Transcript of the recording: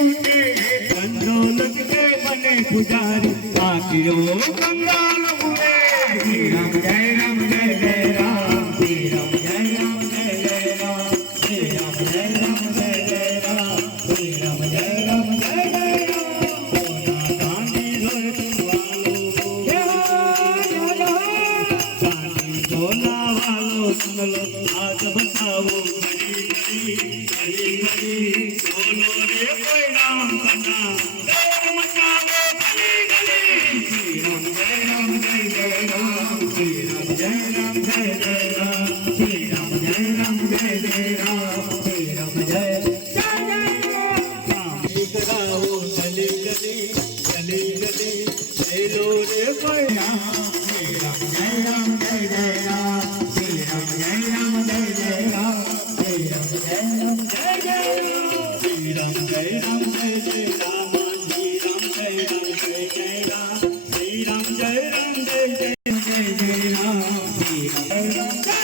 उठे कंदोलक के बने पुजारी आखिर वो कंगाल हुए। श्री राम जय राम जय जय राम, श्री राम जय राम जय जय राम, श्री राम जय राम जय जय राम, श्री राम जय राम जय जय राम। सोना चांदी धर वालो चांदी सोना वालो सुन लो हाथ बताओ गली गली गली बोलो रे कोई नाम सदा देर मचाओ गली गली। श्री राम जय राम जय जय राम, श्री राम जय राम जय जय राम, श्री राम जय राम जय जय राम, श्री राम जय जय जय राम। कराओ गली गली गली गली बोलो रे कोई नाम। श्री राम जय राम जय जय राम, श्री राम जय राम जय जय राम, श्री राम जय राम जय जय राम, श्री राम जय राम जय जय राम, श्री राम जय राम जय जय राम, श्री राम जय राम जय जय राम, श्री राम जय राम।